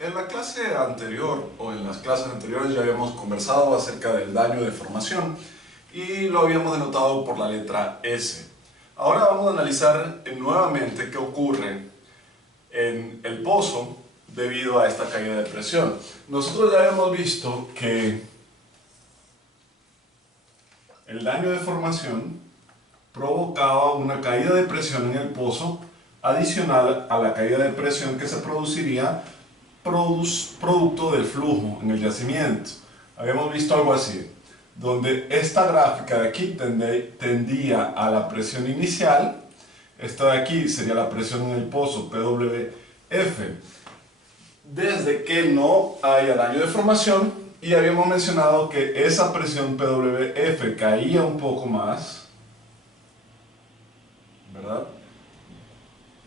En la clase anterior o en las clases anteriores ya habíamos conversado acerca del daño de formación y lo habíamos denotado por la letra S. Ahora vamos a analizar nuevamente qué ocurre en el pozo debido a esta caída de presión. Nosotros ya habíamos visto que el daño de formación provocaba una caída de presión en el pozo adicional a la caída de presión que se produciría producto del flujo en el yacimiento. Habíamos visto algo así, donde esta gráfica de aquí tendía a la presión inicial, esta de aquí sería la presión en el pozo, PWF, desde que no haya daño de formación, y habíamos mencionado que esa presión PWF caía un poco más, ¿verdad?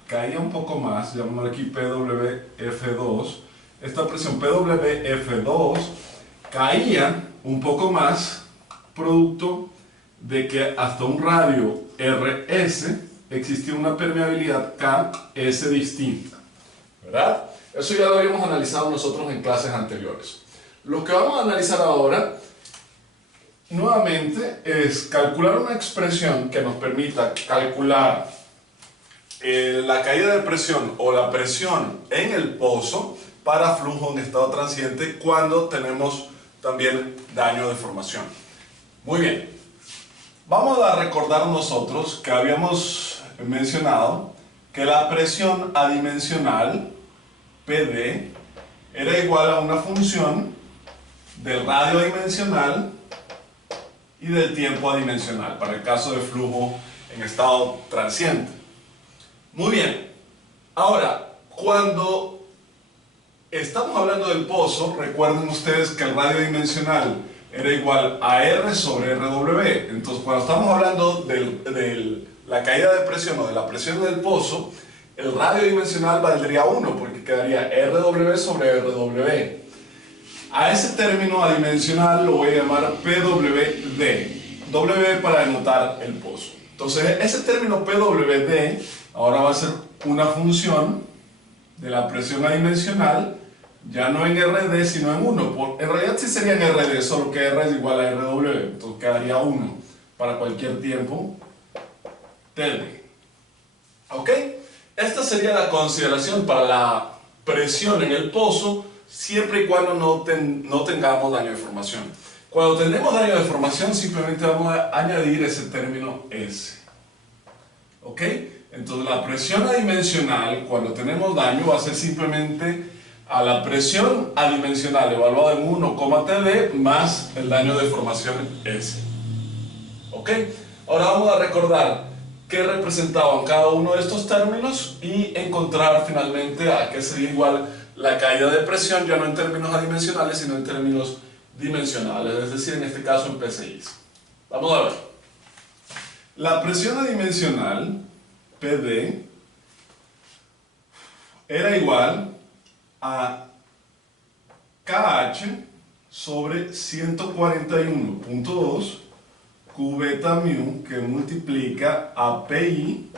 Caía un poco más, llamémoslo aquí PWF2. Esta presión PWF2 caía un poco más, producto de que hasta un radio RS existía una permeabilidad KS distinta, ¿verdad? Eso ya lo habíamos analizado nosotros en clases anteriores. Lo que vamos a analizar ahora, nuevamente, es calcular una expresión que nos permita calcular la caída de presión o la presión en el pozo para flujo en estado transiente cuando tenemos también daño de formación. Muy bien, vamos a recordar nosotros que habíamos mencionado que la presión adimensional PD era igual a una función del radio adimensional y del tiempo adimensional para el caso de flujo en estado transiente. Muy bien, ahora cuando estamos hablando del pozo, recuerden ustedes que el radio dimensional era igual a R sobre RW. Entonces, cuando estamos hablando de la caída de presión o de la presión del pozo, el radio dimensional valdría 1 porque quedaría RW sobre RW. A ese término adimensional lo voy a llamar PWD. W para denotar el pozo. Entonces, ese término PWD ahora va a ser una función de la presión adimensional, ya no en RD sino en 1. En realidad sí sería en RD, solo que R es igual a RW, entonces quedaría 1 para cualquier tiempo TD. ¿Ok? Esta sería la consideración para la presión en el pozo, siempre y cuando no tengamos daño de formación. Cuando tenemos daño de formación, simplemente vamos a añadir ese término S. ¿Ok? Entonces la presión adimensional, cuando tenemos daño, va a ser simplemente a la presión adimensional evaluada en 1, TD más el daño de formación S. ¿Ok? Ahora vamos a recordar qué representaban cada uno de estos términos y encontrar finalmente a qué sería igual la caída de presión, ya no en términos adimensionales, sino en términos dimensionales, es decir, en este caso en PSI. Vamos a ver. La presión adimensional PD era igual a KH sobre 141.2 cubeta mu que multiplica a PI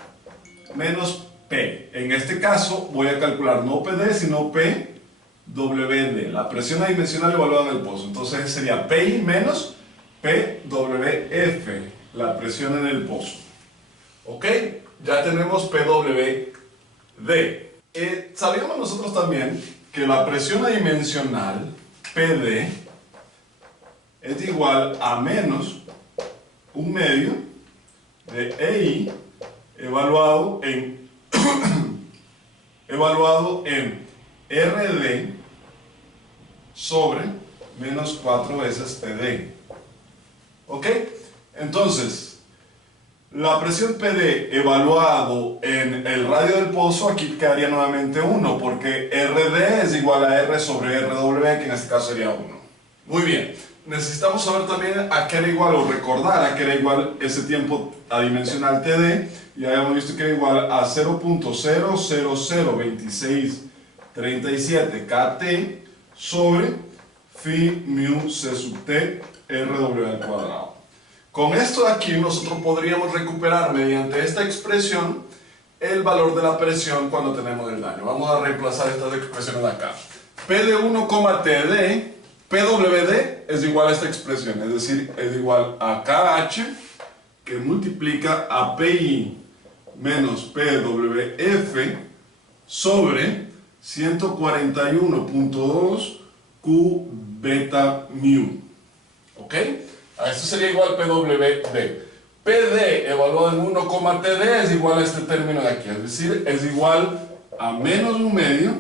menos P. En este caso voy a calcular no PD sino PWD, la presión adimensional evaluada en el pozo. Entonces sería PI menos PWF, la presión en el pozo. ¿Ok? Ya tenemos PWD. Sabíamos nosotros también que la presión adimensional PD es igual a menos un medio de EI evaluado en RD sobre menos 4 veces TD. ¿Ok? Entonces, la presión PD evaluado en el radio del pozo, aquí quedaría nuevamente 1, porque RD es igual a R sobre RW, que en este caso sería 1. Muy bien, necesitamos saber también a qué era igual, o recordar a qué era igual ese tiempo adimensional TD. Ya habíamos visto que era igual a 0.0002637 KT sobre phi mu C sub T RW al cuadrado. Con esto de aquí nosotros podríamos recuperar mediante esta expresión el valor de la presión cuando tenemos el daño. Vamos a reemplazar estas expresiones de acá. P de 1, TD, PWD es igual a esta expresión, es decir, es igual a KH que multiplica a PI menos PWF sobre 141.2 Q beta mu. ¿Ok? A esto sería igual PWD. PD evaluado en 1, TD es igual a este término de aquí, es decir, es igual a menos 1/2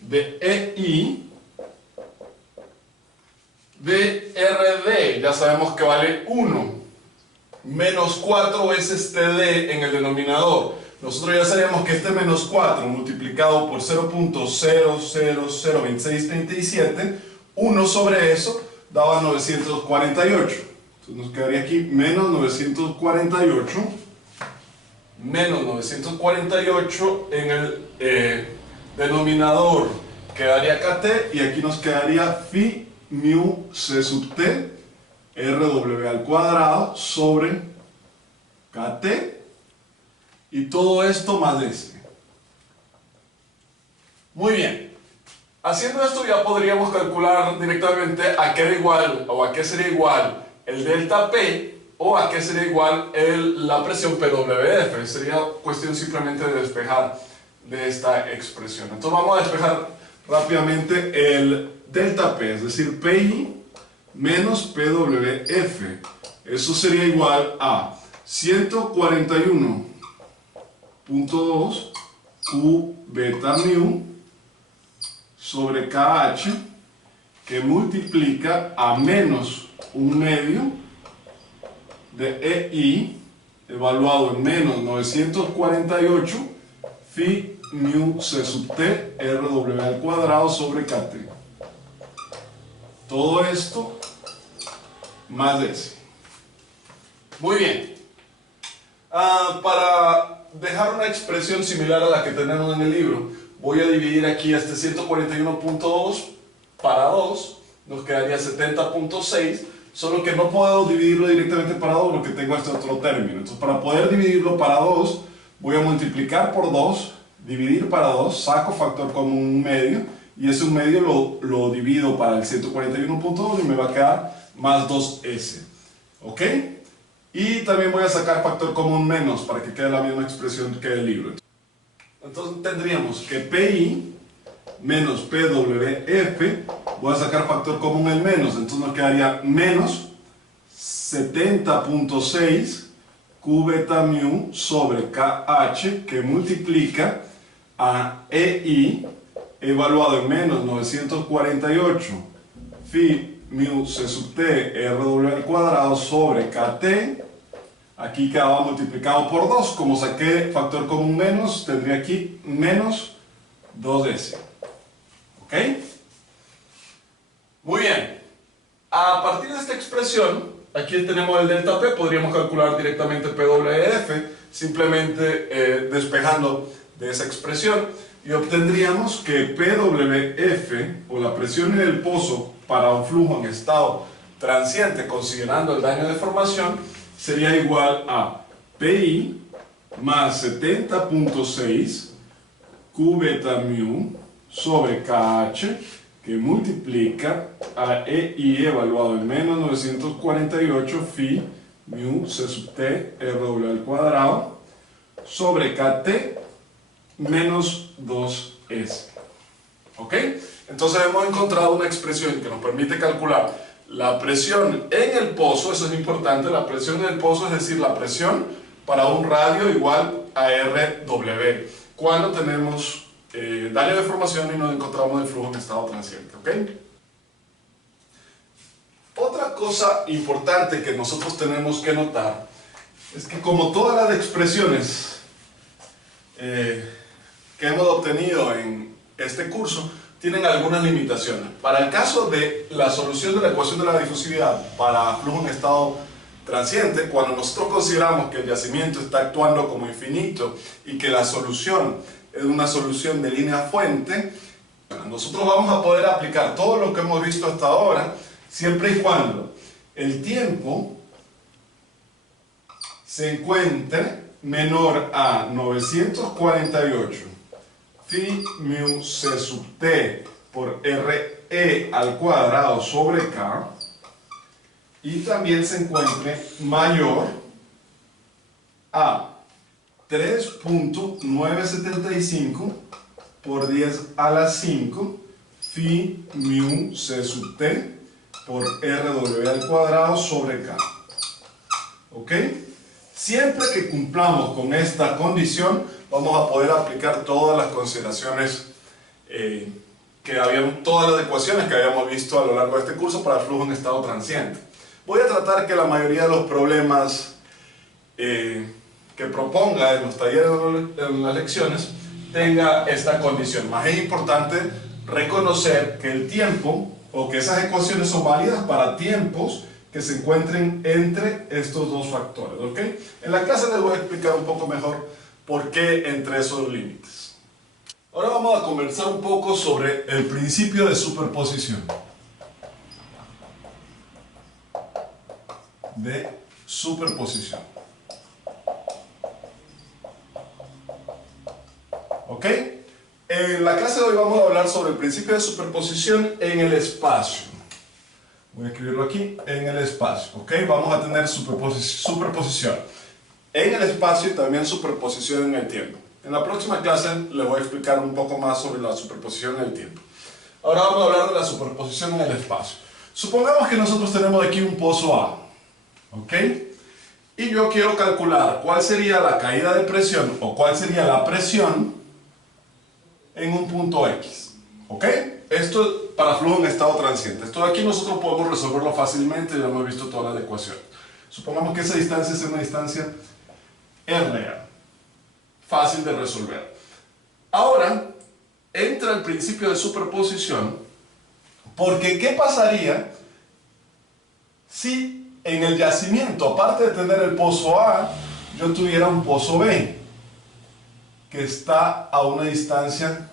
de EI de RD, ya sabemos que vale 1, menos 4 veces TD en el denominador. Nosotros ya sabemos que este menos 4 multiplicado por 0.0002637, 1 sobre eso daba 948. Entonces nos quedaría aquí menos 948, en el denominador quedaría KT y aquí nos quedaría phi mu c sub t RW al cuadrado sobre KT y todo esto más S. Muy bien. Haciendo esto ya podríamos calcular directamente a qué era igual o a qué sería igual el delta P o a qué sería igual la presión PWF. Sería cuestión simplemente de despejar de esta expresión. Entonces vamos a despejar rápidamente el delta P, es decir, PI menos PWF. Eso sería igual a 141.2 Q beta mu sobre KH que multiplica a menos 1/2 de EI evaluado en menos 948 phi mu c sub t RW al cuadrado sobre KT. Todo esto más S. Muy bien. Para dejar una expresión similar a la que tenemos en el libro, voy a dividir aquí este 141.2 para 2, nos quedaría 70.6, solo que no puedo dividirlo directamente para 2 porque tengo este otro término. Entonces, para poder dividirlo para 2, voy a multiplicar por 2, dividir para 2, saco factor común 1/2 y ese 1/2 lo divido para el 141.2 y me va a quedar más 2S. ¿Ok? Y también voy a sacar factor común menos para que quede la misma expresión que el libro. Entonces tendríamos que PI menos PWF, voy a sacar factor común el menos, entonces nos quedaría menos 70.6 Q beta mu sobre KH que multiplica a EI evaluado en menos 948 phi mu c sub t RW al cuadrado sobre KT. Aquí quedaba multiplicado por 2, como saqué factor común menos, tendría aquí menos 2S. ¿Ok? Muy bien. A partir de esta expresión, aquí tenemos el delta P, podríamos calcular directamente PWF, simplemente despejando de esa expresión, y obtendríamos que PWF, o la presión en el pozo para un flujo en estado transiente, considerando el daño de formación, sería igual a PI más 70.6 Q beta mu sobre KH que multiplica a EI evaluado en menos 948 phi mu c sub t RW al cuadrado sobre KT menos 2S. ¿Ok? Entonces hemos encontrado una expresión que nos permite calcular la presión en el pozo, eso es importante, la presión en el pozo, es decir, la presión para un radio igual a RW, cuando tenemos daño de formación y nos encontramos en flujo en estado transiente. ¿Ok? Otra cosa importante que nosotros tenemos que notar es que como todas las expresiones que hemos obtenido en este curso, tienen algunas limitaciones. Para el caso de la solución de la ecuación de la difusividad para flujo en estado transiente, cuando nosotros consideramos que el yacimiento está actuando como infinito y que la solución es una solución de línea fuente, nosotros vamos a poder aplicar todo lo que hemos visto hasta ahora, siempre y cuando el tiempo se encuentre menor a 948 phi mu c sub t por RE al cuadrado sobre K, y también se encuentre mayor a 3.975 por 10 a la 5 phi mu c sub t por RW al cuadrado sobre K. ¿Ok? Siempre que cumplamos con esta condición, vamos a poder aplicar todas las consideraciones todas las ecuaciones que habíamos visto a lo largo de este curso para el flujo en estado transiente. Voy a tratar que la mayoría de los problemas que proponga en los talleres, en las lecciones, tenga esta condición. Más es importante reconocer que el tiempo, o que esas ecuaciones son válidas para tiempos que se encuentren entre estos dos factores, ¿ok? En la clase les voy a explicar un poco mejor por qué entre esos límites. Ahora vamos a conversar un poco sobre el principio de superposición. ¿Ok? En la clase de hoy vamos a hablar sobre el principio de superposición en el espacio. Voy a escribirlo aquí, en el espacio. ¿Ok? Vamos a tener superposición en el espacio y también superposición en el tiempo. En la próxima clase les voy a explicar un poco más sobre la superposición en el tiempo. Ahora vamos a hablar de la superposición en el espacio. Supongamos que nosotros tenemos aquí un pozo A. ¿Ok? Y yo quiero calcular cuál sería la caída de presión o cuál sería la presión en un punto X. ¿Ok? Esto es para flujo en estado transiente. Esto de aquí nosotros podemos resolverlo fácilmente, ya hemos visto todas las ecuaciones. Supongamos que esa distancia es una distancia RA. Fácil de resolver. Ahora entra el principio de superposición, porque ¿qué pasaría si en el yacimiento, aparte de tener el pozo A, yo tuviera un pozo B que está a una distancia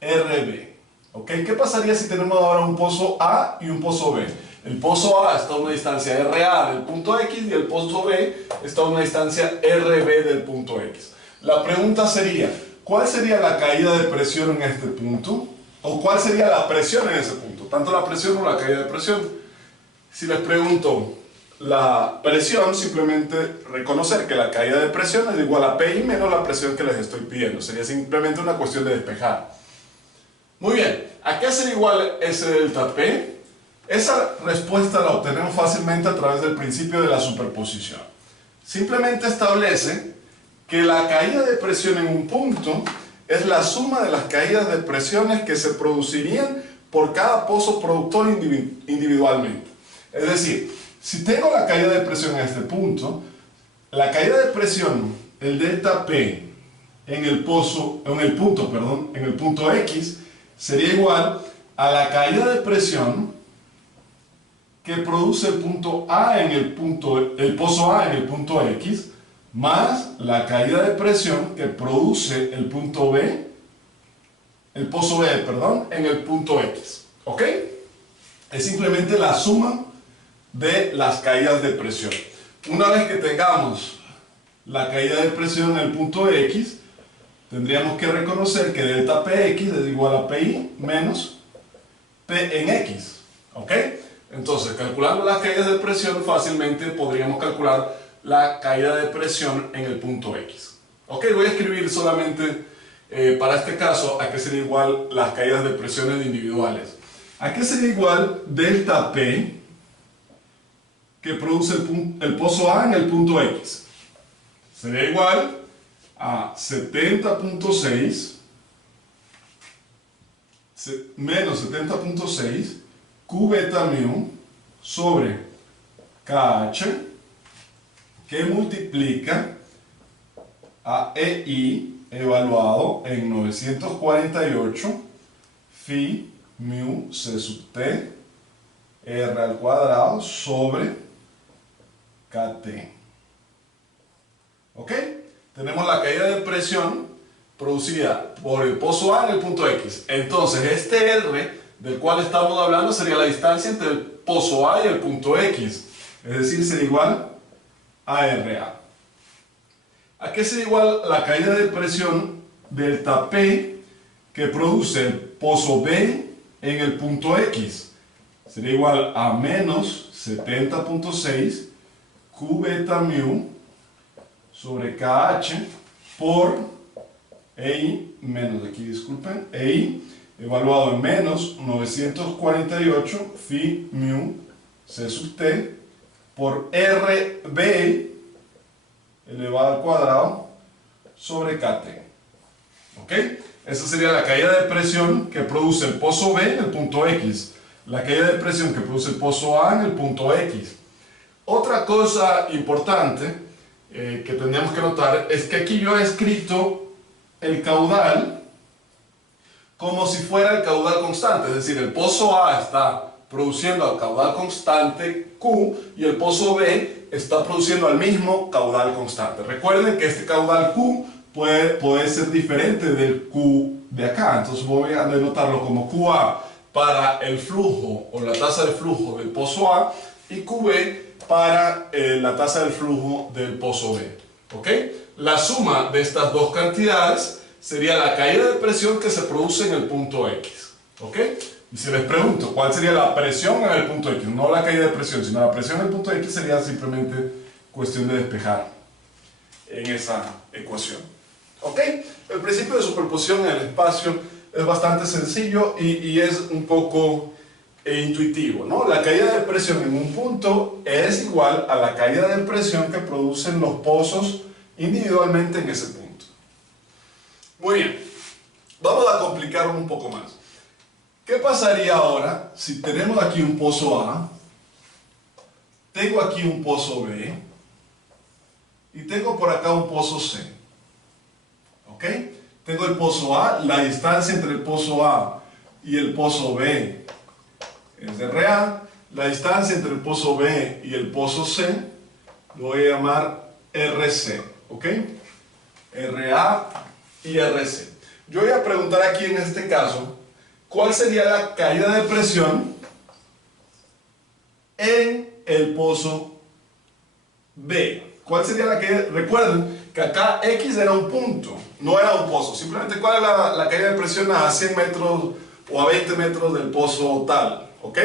RB? ¿Ok? ¿Qué pasaría si tenemos ahora un pozo A y un pozo B? El pozo A está a una distancia RA del punto X y el pozo B está a una distancia RB del punto X. La pregunta sería, ¿cuál sería la caída de presión en este punto? ¿O cuál sería la presión en ese punto? Tanto la presión o la caída de presión. Si les pregunto la presión, simplemente reconocer que la caída de presión es igual a PI menos la presión que les estoy pidiendo. Sería simplemente una cuestión de despejar. Muy bien, ¿a qué sería igual ese delta P? Esa respuesta la obtenemos fácilmente a través del principio de la superposición. Simplemente establece que la caída de presión en un punto es la suma de las caídas de presiones que se producirían por cada pozo productor individualmente. Es decir, si tengo la caída de presión en este punto, la caída de presión, el delta P, en el punto X, sería igual a la caída de presión que produce el pozo A en el punto X, más la caída de presión que produce el pozo B, en el punto X. ¿Ok? Es simplemente la suma de las caídas de presión. Una vez que tengamos la caída de presión en el punto X, tendríamos que reconocer que delta Px es igual a Pi menos P en X. ¿Ok? Entonces, calculando las caídas de presión, fácilmente podríamos calcular la caída de presión en el punto X. Ok, voy a escribir solamente para este caso a qué sería igual las caídas de presiones individuales. ¿A qué sería igual delta P que produce el pozo A en el punto X? Sería igual a 70.6 menos 70.6 Q beta mu sobre KH, que multiplica a EI evaluado en 948 phi mu c sub t r al cuadrado sobre KT. ¿Ok? Tenemos la caída de presión producida por el pozo A en el punto X. Entonces este R del cual estamos hablando sería la distancia entre el pozo A y el punto X. Es decir, sería igual a RA. ¿A qué sería igual la caída de presión delta P que produce pozo B en el punto X. Sería igual a menos 70.6 Q beta mu sobre KH por EI, menos aquí, disculpen, EI evaluado en menos 948 phi mu C sub T por RB elevado al cuadrado sobre KT. ¿Ok? Esa sería la caída de presión que produce el pozo B en el punto X. La caída de presión que produce el pozo A en el punto X. Otra cosa importante que tenemos que notar es que aquí yo he escrito el caudal como si fuera el caudal constante. Es decir, el pozo A está produciendo el caudal constante Q y el pozo B está produciendo el mismo caudal constante. Recuerden que este caudal Q puede ser diferente del Q de acá. Entonces voy a denotarlo como QA para el flujo o la tasa de flujo del pozo A y QB para la tasa del flujo del pozo B. ¿Ok? La suma de estas dos cantidades sería la caída de presión que se produce en el punto X. ¿Ok? Y si les pregunto cuál sería la presión en el punto X, no la caída de presión, sino la presión en el punto X, sería simplemente cuestión de despejar en esa ecuación. ¿Ok? El principio de superposición en el espacio es bastante sencillo y es un poco intuitivo, ¿no? La caída de presión en un punto es igual a la caída de presión que producen los pozos individualmente en ese punto. Muy bien, vamos a complicarlo un poco más. ¿Qué pasaría ahora si tenemos aquí un pozo A, tengo aquí un pozo B y tengo por acá un pozo C? ¿Ok? Tengo el pozo A, la distancia entre el pozo A y el pozo B es de RA, la distancia entre el pozo B y el pozo C lo voy a llamar RC, ¿ok? RA y RC. Yo voy a preguntar aquí en este caso, ¿cuál sería la caída de presión en el pozo B? ¿Cuál sería la caída? Recuerden que acá X era un punto, no era un pozo. Simplemente, ¿cuál es la caída de presión a 100 metros o a 20 metros del pozo tal? ¿Ok?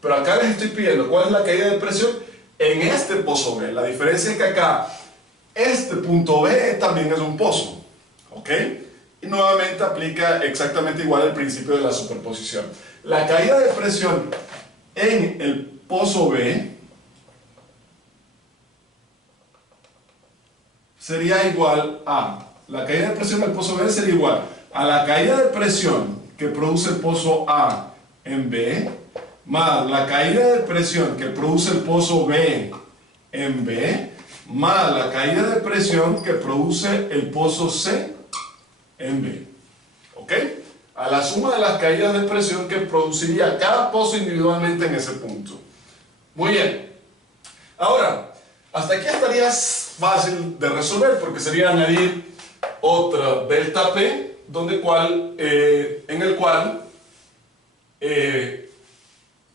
Pero acá les estoy pidiendo cuál es la caída de presión en este pozo B. La diferencia es que acá este punto B también es un pozo. ¿Ok? Y nuevamente aplica exactamente igual el principio de la superposición. La caída de presión en el pozo B sería igual a, la caída de presión del pozo B sería igual a la caída de presión que produce el pozo A en B, más la caída de presión que produce el pozo B en B, más la caída de presión que produce el pozo C en B. ¿Ok? A la suma de las caídas de presión que produciría cada pozo individualmente en ese punto. Muy bien. Ahora, hasta aquí estaría fácil de resolver porque sería añadir otra delta P en el cual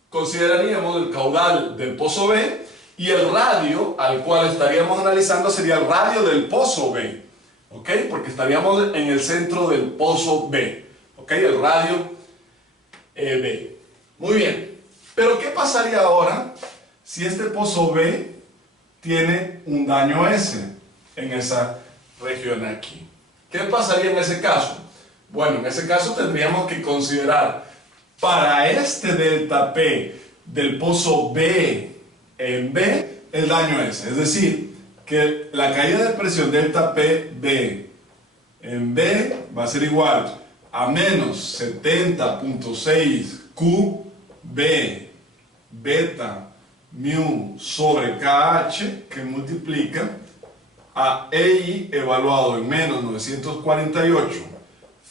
consideraríamos el caudal del pozo B y el radio al cual estaríamos analizando sería el radio del pozo B. ¿Ok? Porque estaríamos en el centro del pozo B. ¿Ok? El radio B. Muy bien. Pero ¿qué pasaría ahora si este pozo B tiene un daño S en esa región aquí? ¿Qué pasaría en ese caso? Bueno, en ese caso tendríamos que considerar para este delta P del pozo B en B el daño S. Es decir, que la caída de presión delta P B en B va a ser igual a menos 70.6 Q B beta mu sobre KH que multiplica a EI evaluado en menos 948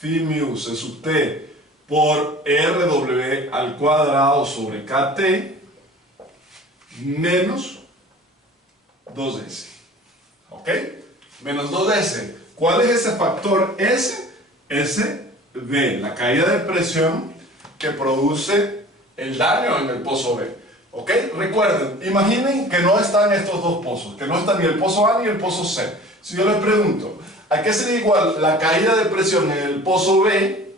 phi mu C sub T por RW al cuadrado sobre KT menos 2S. ¿Ok? Menos 2S. ¿Cuál es ese factor S? S de la caída de presión que produce el daño en el pozo B. ¿Ok? Recuerden, imaginen que no están estos dos pozos, que no están ni el pozo A ni el pozo C. Si yo les pregunto, ¿a qué sería igual la caída de presión en el pozo B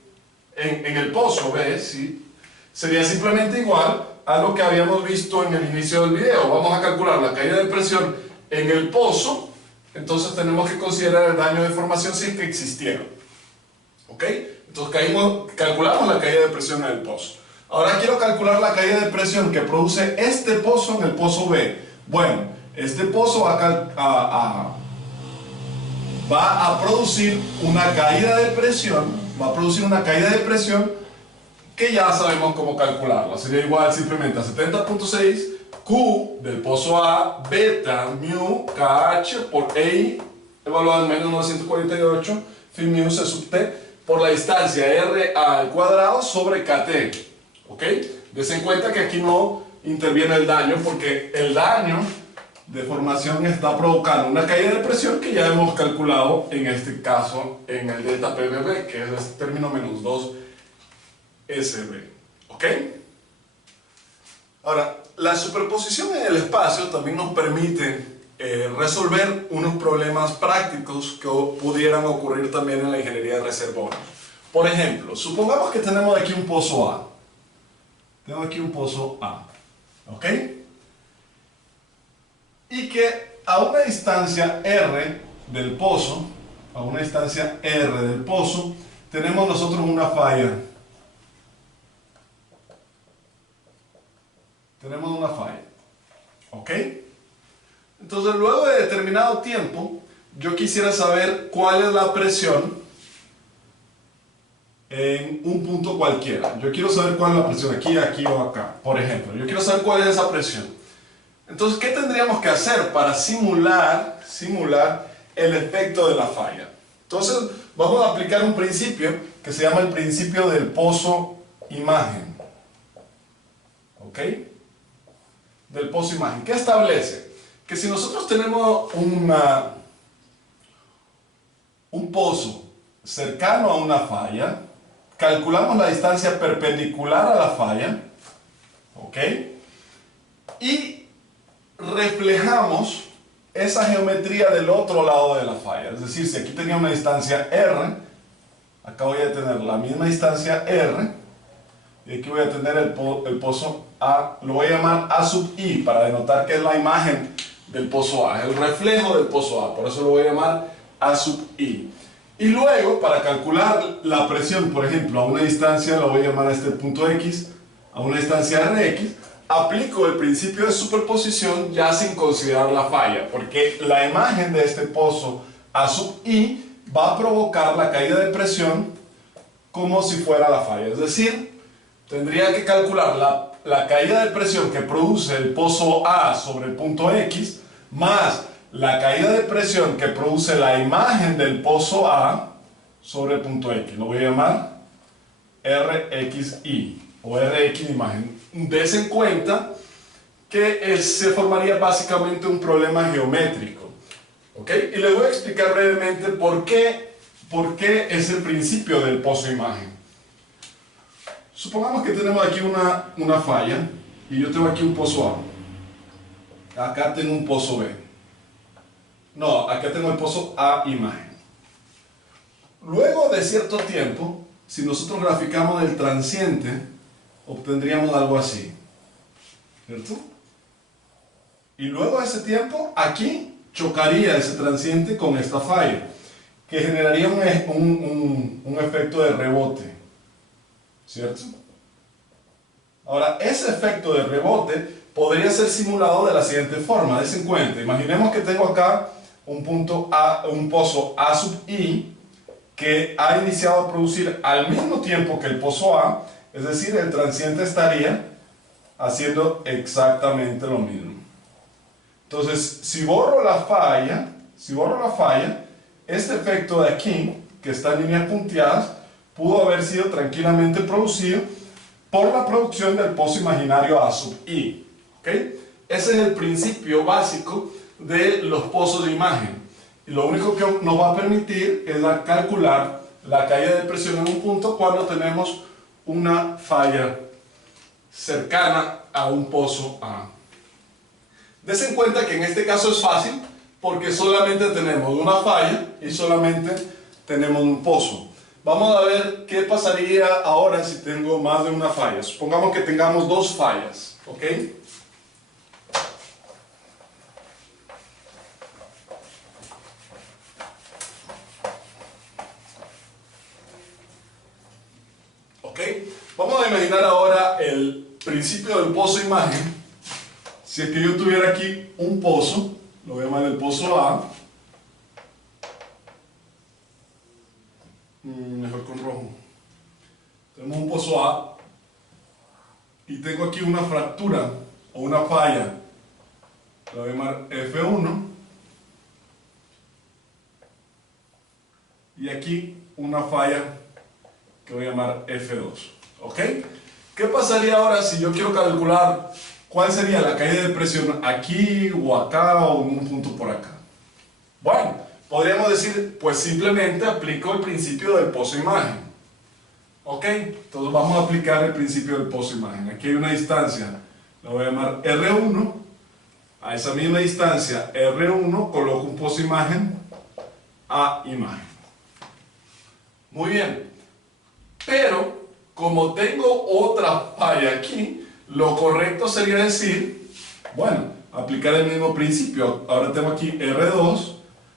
en el pozo B, ¿sí? Sería simplemente igual a lo que habíamos visto en el inicio del video. Vamos a calcular la caída de presión en el pozo, entonces tenemos que considerar el daño de formación si es que existiera. ¿Ok? Entonces calculamos la caída de presión en el pozo. Ahora quiero calcular la caída de presión que produce este pozo en el pozo B. Bueno, este pozo va a producir una caída de presión, que ya sabemos cómo calcularla. Sería igual simplemente a 70.6 Q del pozo A, beta, mu, KH por EI, evaluado en menos 948, phi mu C sub T, por la distancia RA al cuadrado sobre KT. ¿Ok? Desen cuenta que aquí no interviene el daño, porque el daño de formación está provocando una caída de presión que ya hemos calculado en este caso en el delta PBB, que es este término menos 2 SB. ¿Ok? Ahora, la superposición en el espacio también nos permite resolver unos problemas prácticos que pudieran ocurrir también en la ingeniería de reservorios. Por ejemplo, supongamos que tenemos aquí un pozo A. Tengo aquí un pozo A. ¿Ok? Y que a una distancia R del pozo, tenemos nosotros una falla. ¿Ok? Entonces, luego de determinado tiempo, yo quisiera saber cuál es la presión en un punto cualquiera. Yo quiero saber cuál es la presión aquí, aquí o acá. Por ejemplo, yo quiero saber cuál es esa presión. Entonces, ¿qué tendríamos que hacer para simular el efecto de la falla? Entonces, vamos a aplicar un principio que se llama el principio del pozo-imagen. ¿Ok? Del pozo-imagen. ¿Qué establece? Que si nosotros tenemos un pozo cercano a una falla, calculamos la distancia perpendicular a la falla, ¿ok? Y reflejamos esa geometría del otro lado de la falla. Es decir, si aquí tenía una distancia R, acá voy a tener la misma distancia R, y aquí voy a tener el pozo A, lo voy a llamar A sub I, para denotar que es la imagen del pozo A, el reflejo del pozo A, por eso lo voy a llamar A sub I. Y luego, para calcular la presión, por ejemplo, a una distancia, lo voy a llamar a este punto X, a una distancia Rx, aplico el principio de superposición ya sin considerar la falla, porque la imagen de este pozo A sub I va a provocar la caída de presión como si fuera la falla. Es decir, tendría que calcular la caída de presión que produce el pozo A sobre el punto X, más la caída de presión que produce la imagen del pozo A sobre el punto X. Lo voy a llamar RXI o RX imagen. Desen cuenta que se formaría básicamente un problema geométrico. ¿Ok? Y les voy a explicar brevemente por qué es el principio del pozo imagen. Supongamos que tenemos aquí una falla y yo tengo aquí un pozo A. Acá tengo un pozo B. No, acá tengo el pozo A imagen. Luego de cierto tiempo, si nosotros graficamos el transiente, obtendríamos algo así, ¿cierto? Y luego de ese tiempo, aquí chocaría ese transiente con esta falla, que generaría un efecto de rebote, ¿cierto? Ahora, ese efecto de rebote podría ser simulado de la siguiente forma. Desen cuenta, imaginemos que tengo acá un pozo A sub I que ha iniciado a producir al mismo tiempo que el pozo A, es decir, el transiente estaría haciendo exactamente lo mismo. Entonces, si borro la falla, este efecto de aquí, que está en líneas punteadas, pudo haber sido tranquilamente producido por la producción del pozo imaginario A sub I. ¿Okay? Ese es el principio básico de los pozos de imagen. Y lo único que nos va a permitir es calcular la caída de presión en un punto cuando tenemos una falla cercana a un pozo A. Desen cuenta que en este caso es fácil porque solamente tenemos una falla y solamente tenemos un pozo. Vamos a ver qué pasaría ahora si tengo más de una falla. Supongamos que tengamos dos fallas, ¿ok? ¿Ok? Vamos a imaginar ahora el principio del pozo imagen. Si es que yo tuviera aquí un pozo, lo voy a llamar el pozo A. Mejor con rojo. Tenemos un pozo A y tengo aquí una fractura o una falla. Lo voy a llamar F1 y aquí una falla que voy a llamar F2. ¿Ok? ¿Qué pasaría ahora si yo quiero calcular cuál sería la caída de presión aquí o acá o en un punto por acá? Bueno, podríamos decir, pues simplemente aplico el principio del pozo imagen. ¿Ok? Entonces vamos a aplicar el principio del pozo imagen. Aquí hay una distancia, la voy a llamar R1. A esa misma distancia, R1, coloco un pozo imagen A imagen. Muy bien. Pero, como tengo otra falla aquí, lo correcto sería decir, bueno, aplicar el mismo principio. Ahora tengo aquí R2.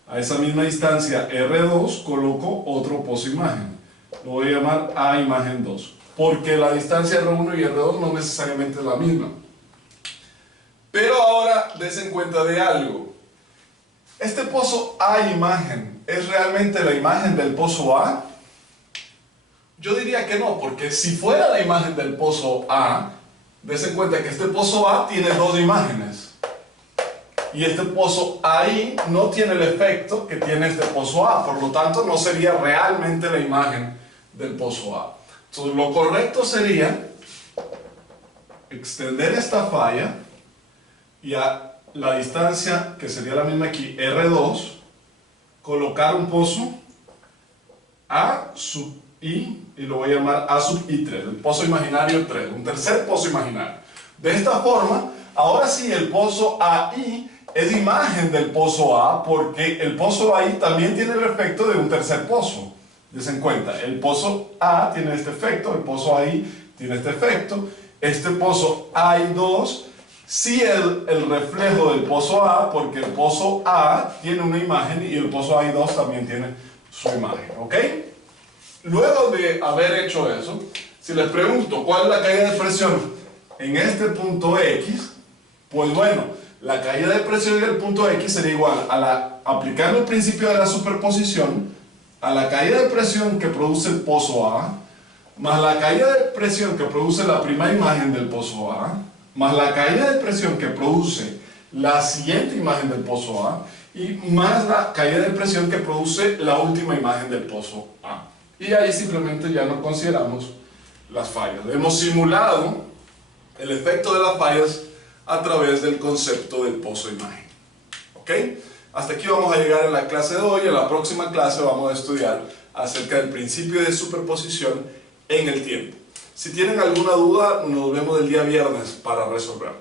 A esa misma distancia R2 coloco otro pozo imagen. Lo voy a llamar A imagen 2. Porque la distancia R1 y R2 no necesariamente es la misma. Pero ahora desen cuenta de algo. Este pozo A imagen, ¿es realmente la imagen del pozo A? Yo diría que no, porque si fuera la imagen del pozo A, desen cuenta que este pozo A tiene dos imágenes. Y este pozo ahí no tiene el efecto que tiene este pozo A, por lo tanto no sería realmente la imagen del pozo A. Entonces lo correcto sería extender esta falla y a la distancia, que sería la misma aquí, R2, colocar un pozo A sub I, y lo voy a llamar A sub I3, el pozo imaginario 3, un tercer pozo imaginario. De esta forma, ahora sí el pozo AI es imagen del pozo A, porque el pozo AI también tiene el efecto de un tercer pozo. Desen cuenta, el pozo A tiene este efecto, el pozo AI tiene este efecto, este pozo AI2 sí es el reflejo del pozo A, porque el pozo A tiene una imagen y el pozo AI2 también tiene su imagen, ¿ok? Luego de haber hecho eso, si les pregunto cuál es la caída de presión en este punto X, pues bueno, la caída de presión en el punto X sería igual a aplicando el principio de la superposición, a la caída de presión que produce el pozo A, más la caída de presión que produce la primera imagen del pozo A, más la caída de presión que produce la siguiente imagen del pozo A, y más la caída de presión que produce la última imagen del pozo A. Y ahí simplemente ya no consideramos las fallas. Hemos simulado el efecto de las fallas a través del concepto del pozo imagen. ¿Ok? Hasta aquí vamos a llegar en la clase de hoy. En la próxima clase vamos a estudiar acerca del principio de superposición en el tiempo. Si tienen alguna duda, nos vemos el día viernes para resolverla.